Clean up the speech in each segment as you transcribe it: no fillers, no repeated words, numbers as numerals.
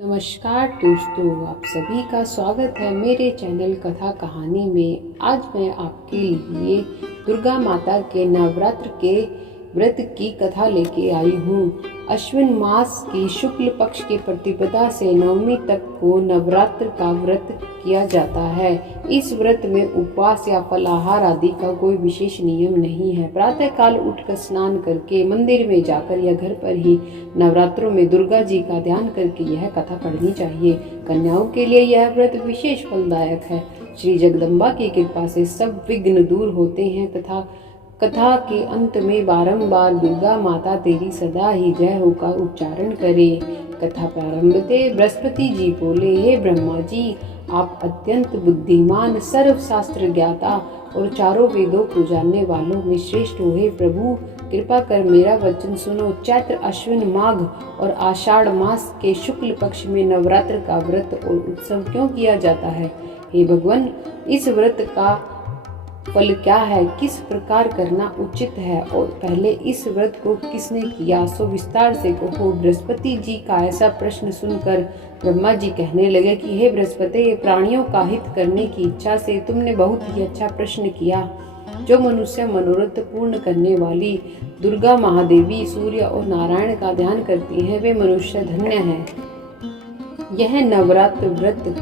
नमस्कार दोस्तों, आप सभी का स्वागत है मेरे चैनल कथा कहानी में। आज मैं आपके लिए दुर्गा माता के नवरात्र के व्रत की कथा लेके आई हूँ। अश्विन मास की शुक्ल पक्ष के प्रतिपदा से नवमी तक को नवरात्र का व्रत किया जाता है। इस व्रत में उपवास या फलाहार आदि का कोई विशेष नियम नहीं है। प्रातः काल उठकर स्नान करके मंदिर में जाकर या घर पर ही नवरात्रों में दुर्गा जी का ध्यान करके यह कथा पढ़नी चाहिए। कन्याओं के लिए यह व्रत विशेष फलदायक है। श्री जगदम्बा की कृपा से सब विघ्न दूर होते हैं तथा कथा के अंत में बारंबार दुर्गा माता तेरी सदा ही जय हो का उच्चारण करें। कथा प्रारंभते बृहस्पति जी बोले, हे ब्रह्मा जी, आप अत्यंत बुद्धिमान, सर्व शास्त्र ज्ञाता और चारों वेदों को जानने वालों में श्रेष्ठ हो। हे प्रभु, कृपा कर मेरा वचन सुनो। चैत्र, अश्विन, माघ और आषाढ़ मास के शुक्ल पक्ष में नवरात्र का व्रत और उत्सव क्यों किया जाता है? हे भगवान, इस व्रत का फल क्या है, किस प्रकार करना उचित है और पहले इस व्रत को किसने किया, सो विस्तार से कहो। बृहस्पति जी का ऐसा प्रश्न सुनकर ब्रह्मा जी कहने लगे कि हे बृहस्पति, प्राणियों का हित करने की इच्छा से तुमने बहुत ही अच्छा प्रश्न किया। जो मनुष्य मनोरथ पूर्ण करने वाली दुर्गा महादेवी, सूर्य और नारायण का ध्यान करती हैं, वे मनुष्य धन्य हैं। यह नवरात्र व्रत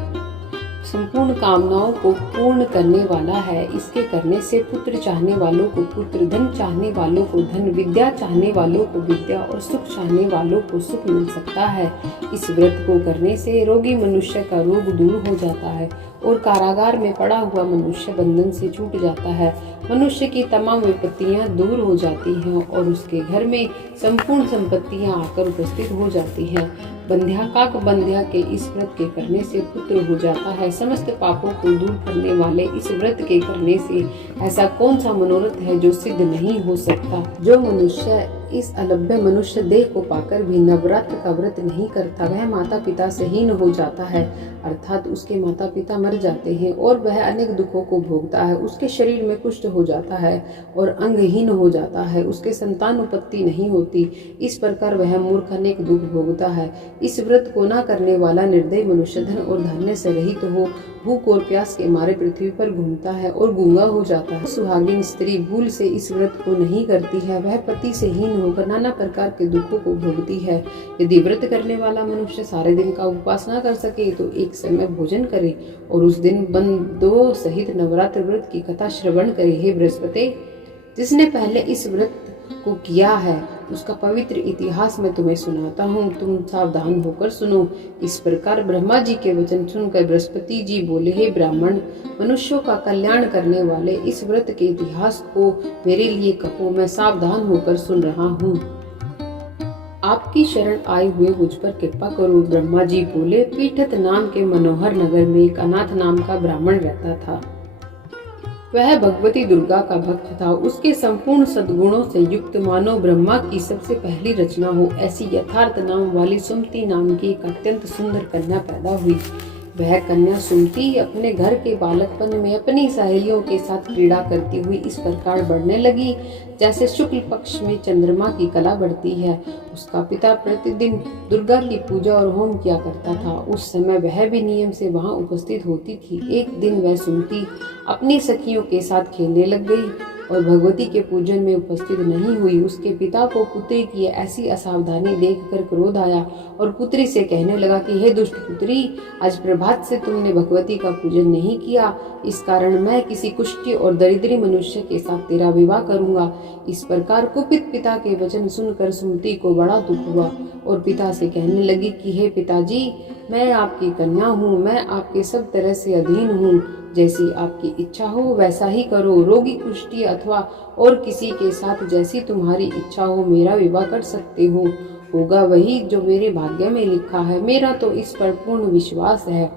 संपूर्ण कामनाओं को पूर्ण करने वाला है। इसके करने से पुत्र चाहने वालों को पुत्र, धन चाहने वालों को धन, विद्या चाहने वालों को विद्या और सुख चाहने वालों को सुख मिल सकता है। इस व्रत को करने से रोगी मनुष्य का रोग दूर हो जाता है और कारागार में पड़ा हुआ मनुष्य बंधन से छूट जाता है। मनुष्य की तमाम विपत्तियां दूर हो जाती हैं और उसके घर में संपूर्ण संपत्तियां आकर उपस्थित हो जाती हैं। बंध्या काक बंध्या के इस व्रत के करने से पुत्र हो जाता है। समस्त पापों को दूर करने वाले इस व्रत के करने से ऐसा कौन सा मनोरथ है जो सिद्ध नहीं हो सकता? जो मनुष्य इस अलभ्य मनुष्य देह को पाकर भी नवरात्र का व्रत नहीं करता, वह माता पिता से हीन हो जाता है, अर्थात उसके माता पिता मर जाते हैं और वह अनेक दुखों को भोगता है। उसके शरीर में कुष्ठ हो जाता है और अंगहीन हो जाता है। उसके संतान उत्पत्ति नहीं होती। इस प्रकार वह मूर्ख अनेक दुख भोगता है। इस व्रत को न करने वाला निर्दयी मनुष्य धन और धान्य से रहित हो भूख और प्यास के मारे पृथ्वी पर घूमता है और गूंगा हो जाता है। सुहागिन स्त्री भूल से इस व्रत को नहीं करती है, वह पति से हीन होकर नाना प्रकार के दुखों को भोगती है। यदि व्रत करने वाला मनुष्य सारे दिन का उपवास न कर सके तो एक समय भोजन करे और उस दिन बंदों सहित नवरात्र व्रत की कथा श्रवण करे। हे बृहस्पति, जिसने पहले इस व्रत को किया है उसका पवित्र इतिहास मैं तुम्हें सुनाता हूँ, तुम सावधान होकर सुनो। इस प्रकार ब्रह्मा जी के वचन सुनकर बृहस्पति जी बोले, हे ब्राह्मण, मनुष्यों का कल्याण करने वाले इस व्रत के इतिहास को मेरे लिए कहो, मैं सावधान होकर सुन रहा हूँ। आपकी शरण आए हुए मुझ पर कृपा करो। ब्रह्मा जी बोले, पीठत नाम के मनोहर नगर में एक अनाथ नाम का ब्राह्मण रहता था। वह भगवती दुर्गा का भक्त था। उसके संपूर्ण सद्गुणों से युक्त मानो ब्रह्मा की सबसे पहली रचना हो ऐसी यथार्थ नाम वाली सुमति नाम की एक अत्यंत सुंदर कन्या पैदा हुई। वह कन्या सुमति अपने घर के बालकपन में अपनी सहेलियों के साथ क्रीड़ा करती हुई इस प्रकार बढ़ने लगी जैसे शुक्ल पक्ष में चंद्रमा की कला बढ़ती है। उसका पिता प्रतिदिन दुर्गा की पूजा और होम किया करता था। उस समय वह भी नियम से वहां उपस्थित होती थी। एक दिन वह सुमति अपनी सखियों के साथ खेलने लग गई और भगवती के पूजन में उपस्थित नहीं हुई। उसके पिता को पुत्री की ऐसी असावधानी देखकर क्रोध आया और पुत्री से कहने लगा कि हे दुष्ट पुत्री, आज प्रभात से तुमने भगवती का पूजन नहीं किया, इस कारण मैं किसी कुष्ठी और दरिद्री मनुष्य के साथ तेरा विवाह करूंगा। इस प्रकार कुपित पिता के वचन सुनकर सुमति को बड़ा दुख हुआ और पिता से कहने लगी कि हे पिताजी, मैं आपकी कन्या हूँ, मैं आपके सब तरह से अधीन हूँ, जैसी आपकी इच्छा हो वैसा ही करो। रोगी, कुष्ठी अथवा और किसी के साथ जैसी तुम्हारी इच्छा हो मेरा विवाह कर सकते हो। होगा वही जो मेरे भाग्य में लिखा है। मेरा तो इस पर पूर्ण विश्वास है।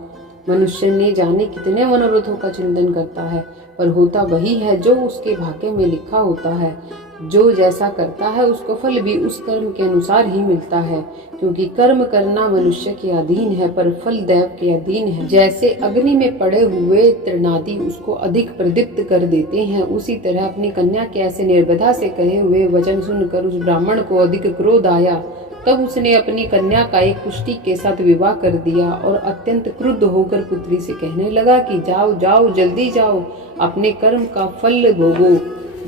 मनुष्य ने जाने कितने मनोरथों का चिंतन करता है, पर होता वही है जो उसके भाग्य में लिखा होता है। जो जैसा करता है उसको फल भी उस कर्म के अनुसार ही मिलता है, क्योंकि कर्म करना मनुष्य के अधीन है पर फल दैव के अधीन है। जैसे अग्नि में पड़े हुए तृणादि उसको अधिक प्रदीप्त कर देते हैं, उसी तरह अपनी कन्या के ऐसे निर्बधा से कहे हुए वचन सुनकर उस ब्राह्मण को अधिक क्रोध आया। तब उसने अपनी कन्या का एक कुष्टी के साथ विवाह कर दिया और अत्यंत क्रुद्ध होकर पुत्री से कहने लगा कि जाओ जाओ जल्दी जाओ, अपने कर्म का फल भोगो।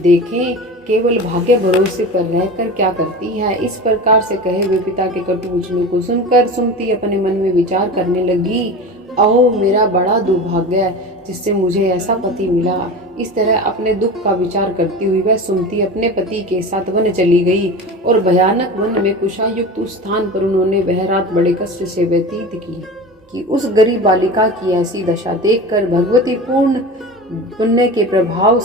देखें केवल भाग्य भरोसे पर रहकर क्या करती है। इस प्रकार से कहे हुए पिता के कटु वचनों को सुनकर सुमति अपने मन में विचार करने लगी, अहो मेरा बड़ा दुर्भाग्य जिससे मुझे ऐसा पति मिला। इस तरह अपने दुख का विचार करती हुई वह सुमति अपने पति के साथ वन चली गई और भयानक वन में कुशायुक्त उस स्थान पर उन्होंने वह रात बड़े कष्ट से व्यतीत की कि उस गरीब बालिका की ऐसी दशा देखकर भगवती पूर्ण पुण्य के प्रभाव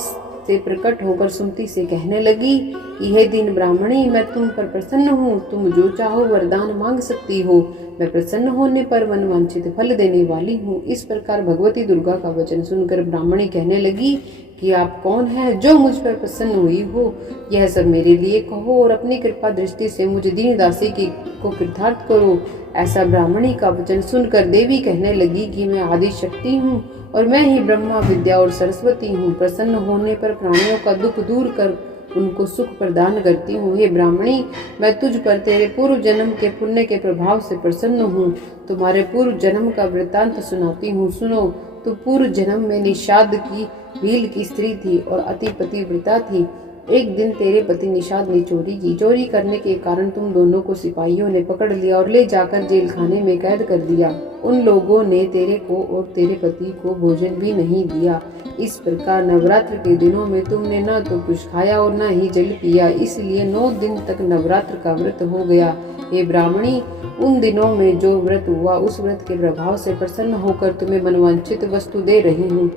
से प्रकट होकर सुमति से कहने लगी कि हे दिन ब्राह्मणी, मैं तुम पर प्रसन्न हूँ, तुम जो चाहो वरदान मांग सकती हो, मैं प्रसन्न होने पर मन वांछित फल देने वाली हूँ। इस प्रकार भगवती दुर्गा का वचन सुनकर ब्राह्मणी कहने लगी कि आप कौन है जो मुझ पर प्रसन्न हुई हो, यह सब मेरे लिए कहो और अपनी कृपा दृष्टि से मुझ दीन दासी की को कृतार्थ करो। ऐसा ब्राह्मणी का वचन सुनकर देवी कहने लगी कि मैं आदि शक्ति हूँ और मैं ही ब्रह्मा विद्या और सरस्वती हूँ। प्रसन्न होने पर प्राणियों का दुख दूर कर उनको सुख प्रदान करती हूँ। हे ब्राह्मणी, मैं तुझ पर तेरे पूर्व जन्म के पुण्य के प्रभाव से प्रसन्न हूँ। तुम्हारे पूर्व जन्म का वृत्तांत सुनाती हूँ, सुनो। तो पूर्व जन्म में निषाद की भील की स्त्री थी और अति पतिव्रता थी। एक दिन तेरे पति निषाद ने चोरी की। चोरी करने के कारण तुम दोनों को सिपाहियों ने पकड़ लिया और ले जाकर जेल खाने में कैद कर दिया। उन लोगों ने तेरे को और तेरे पति को भोजन भी नहीं दिया। इस प्रकार नवरात्र के दिनों में तुमने न तो कुछ खाया और न ही जल पिया, इसलिए 9 दिन तक नवरात्र का व्रत हो गया। हे ब्राह्मणी, उन दिनों में जो व्रत हुआ उस व्रत के प्रभाव से प्रसन्न होकर तुम्हें मनवांछित वस्तु दे रही हूँ।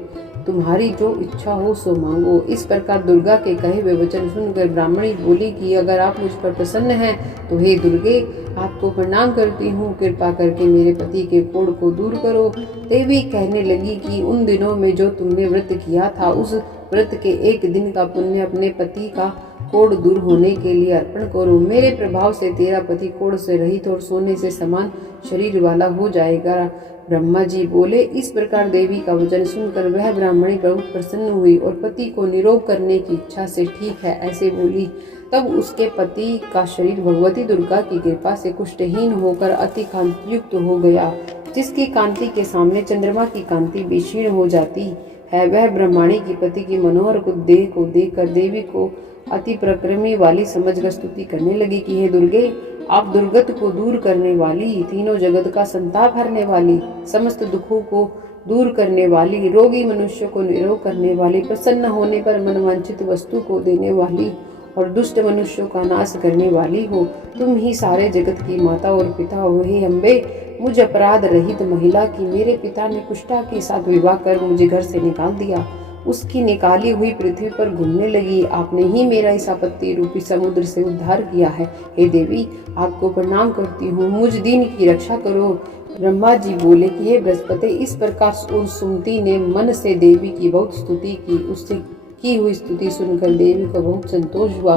तुम्हारी जो इच्छा हो सो मांगो। इस प्रकार दुर्गा के कहे हुए वचन सुनकर ब्राह्मणी बोली कि अगर आप मुझ पर प्रसन्न हैं तो हे दुर्गे, आपको प्रणाम करती हूँ, कृपा करके मेरे पति के कोढ़ को दूर करो। देवी कहने लगी कि उन दिनों में जो तुमने व्रत किया था उस व्रत के एक दिन का पुण्य अपने पति का कोढ़ दूर होने के लिए अर्पण करो। मेरे प्रभाव से तेरा पति कोढ़ से रहित और सोने से समान शरीर वाला हो जाएगा। ब्रह्मा जी बोले। इस प्रकार देवी का वचन सुनकर वह ब्राह्मणी बहुत प्रसन्न हुई और पति को निरोग करने की इच्छा से ठीक है ऐसे बोली। तब उसके पति का शरीर भगवती दुर्गा की कृपा से कुष्ठहीन होकर अति कांतियुक्त हो गया। जिसकी कांति के सामने चंद्रमा की कांति भी क्षीण हो जाती है, वह ब्रह्मणी की पति की मनोहर को देखकर देवी को अति प्रक्रमी वाली समझकर स्तुति करने लगी कि हे दुर्गे, आप दुर्गत को दूर करने वाली, तीनों जगत का संताप हरने वाली, समस्त दुखों को दूर करने वाली, रोगी मनुष्य को निरोग करने वाली, प्रसन्न होने पर मनवांछित वस्तु को देने वाली और दुष्ट मनुष्यों का नाश करने वाली हो। तुम ही सारे जगत की माता और पिता हो। हे अम्बे, मुझ अपराध रहित महिला की मेरे पिता ने कुष्ठा के साथ विवाह कर मुझे घर से निकाल दिया। उसकी निकाली हुई पृथ्वी पर घूमने लगी। आपने ही मेरा इस आपत्ति रूपी समुद्र से उद्धार किया है। हे देवी, आपको प्रणाम करती हूँ, मुझ दीन की रक्षा करो। ब्रह्मा जी बोले कि हे बृहस्पति, इस प्रकार उस सुमति ने मन से देवी की बहुत स्तुति की। उससे की हुई स्तुति सुनकर देवी को बहुत संतोष हुआ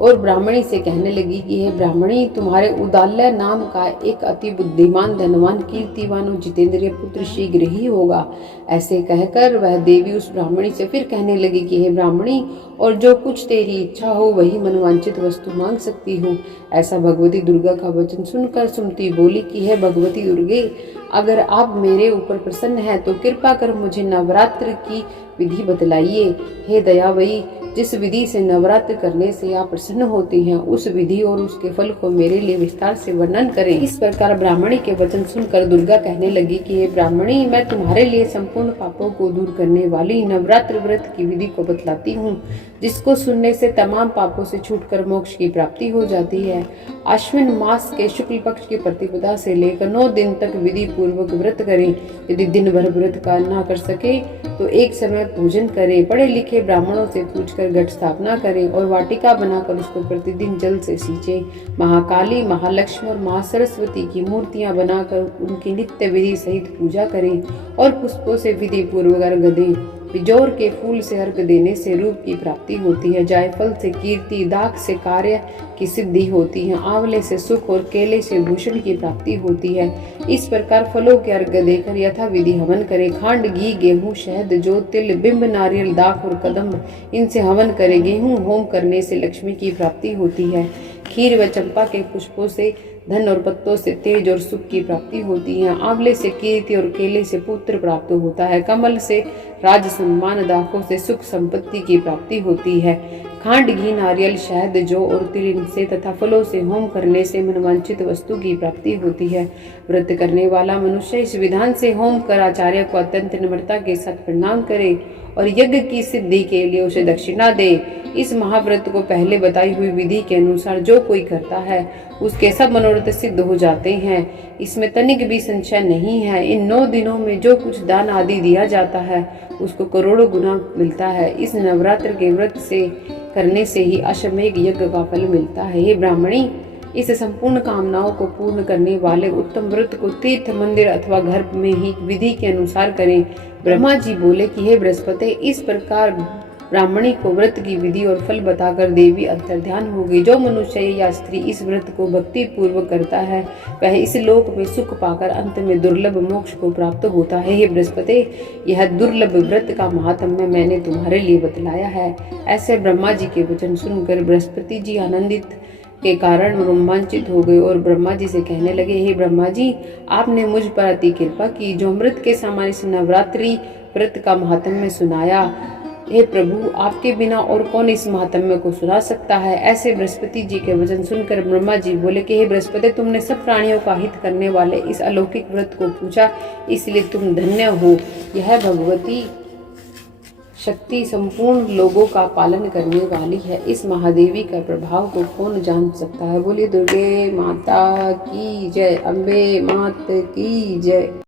और ब्राह्मणी से कहने लगी कि हे ब्राह्मणी, तुम्हारे उदाल्य नाम का एक अति बुद्धिमान, धनवान, कीर्तिवान और जितेंद्रिय पुत्र शीघ्र ही होगा। ऐसे कहकर वह देवी उस ब्राह्मणी से फिर कहने लगी कि हे ब्राह्मणी, और जो कुछ तेरी इच्छा हो वही मनवांछित वस्तु मांग सकती हो। ऐसा भगवती दुर्गा का वचन सुनकर सुमति बोली कि हे भगवती दुर्गे, अगर आप मेरे ऊपर प्रसन्न हैं तो कृपा कर मुझे नवरात्र की विधि बतलाइए। हे दयामयी, जिस विधि से नवरात्र करने से आप प्रसन्न होती हैं, उस विधि और उसके फल को मेरे लिए विस्तार से वर्णन करें। इस प्रकार ब्राह्मणी के वचन सुनकर दुर्गा कहने लगी कि हे ब्राह्मणी, मैं तुम्हारे लिए संपूर्ण पापों को दूर करने वाली नवरात्र व्रत की विधि को बतलाती हूँ, जिसको सुनने से तमाम पापों से छूटकर मोक्ष की प्राप्ति हो जाती है। अश्विन मास के शुक्ल पक्ष की प्रतिपदा से लेकर 9 दिन तक विधि पूर्वक व्रत करें। यदि दिन भर व्रत का न कर सके तो एक समय पूजन करें। पढ़े लिखे ब्राह्मणों से पूछकर घट स्थापना करें और वाटिका बनाकर उसको प्रतिदिन जल से सींचें। महाकाली, महालक्ष्मी और महासरस्वती की मूर्तियां बनाकर उनकी नित्य विधि सहित पूजा करें और पुष्पों से विधि पूर्वक अर्घ दें। बिजोर के फूल से अर्घ देने से रूप की प्राप्ति होती है। जायफल से कीर्ति, दाख से कार्य की सिद्धि होती है, आंवले से सुख और केले से भूषण की प्राप्ति होती है। इस प्रकार फलों के अर्घ देकर यथा विधि हवन करें। खांड, घी, गेहूं, शहद, जौ, तिल, बिंब, नारियल, दाख और कदम्ब, इनसे हवन करें। गेहूं होम करने से लक्ष्मी की प्राप्ति होती है। खीर व चंपा के पुष्पों से धन और पत्तों से तेज और सुख की प्राप्ति होती है। आंवले से कीर्ति और केले से पुत्र प्राप्त होता है। कमल से राज सम्मान, दाखों से सुख संपत्ति की प्राप्ति होती है। खांड, घी, नारियल, शहद, जौ और तिल से तथा फलों से होम करने से मनवांछित वस्तु की प्राप्ति होती है। व्रत करने वाला मनुष्य इस विधान से होम कर आचार्य को अत्यंत निम्रता के साथ प्रणाम करे और यज्ञ की सिद्धि के लिए उसे दक्षिणा दे। इस महाव्रत को पहले बताई हुई विधि के अनुसार जो कोई करता है उसके सब मनोरथ सिद्ध हो जाते हैं। इसमें तनिक भी संशय नहीं है। इन 9 दिनों में जो कुछ दान आदि दिया जाता है उसको करोड़ों गुना मिलता है। इस नवरात्र के व्रत से करने से ही अश्वमेध यज्ञ का फल मिलता है। हे ब्राह्मणी, इस संपूर्ण कामनाओं को पूर्ण करने वाले उत्तम व्रत को तीर्थ, मंदिर अथवा घर में ही विधि के अनुसार करें। ब्रह्मा जी बोले कि हे बृहस्पति, इस प्रकार ब्राह्मणी को व्रत की विधि और फल बताकर देवी अंतर्ध्यान हो गई। जो मनुष्य या स्त्री इस व्रत को भक्ति पूर्वक करता है वह इस लोक में सुख पाकर अंत में दुर्लभ मोक्ष को प्राप्त होता है। हे बृहस्पति, यह दुर्लभ व्रत का महात्म्य मैंने तुम्हारे लिए बतलाया है। ऐसे ब्रह्मा जी के वचन सुनकर बृहस्पति जी आनंदित के कारण रोमांचित हो गए और ब्रह्मा जी से कहने लगे, हे ब्रह्मा जी, आपने मुझ पर अति कृपा की जो अमृत के समान इस नवरात्रि व्रत का महात्म्य सुनाया। हे प्रभु, आपके बिना और कौन इस महात्म्य को सुना सकता है। ऐसे बृहस्पति जी के वचन सुनकर ब्रह्मा जी बोले कि हे बृहस्पति, तुमने सब प्राणियों का हित करने वाले इस अलौकिक व्रत को पूछा, इसलिए तुम धन्य हो। यह भगवती शक्ति संपूर्ण लोगों का पालन करने वाली है। इस महादेवी का प्रभाव को कौन जान सकता है। बोलिए दुर्गे माता की जय, अम्बे मात की जय।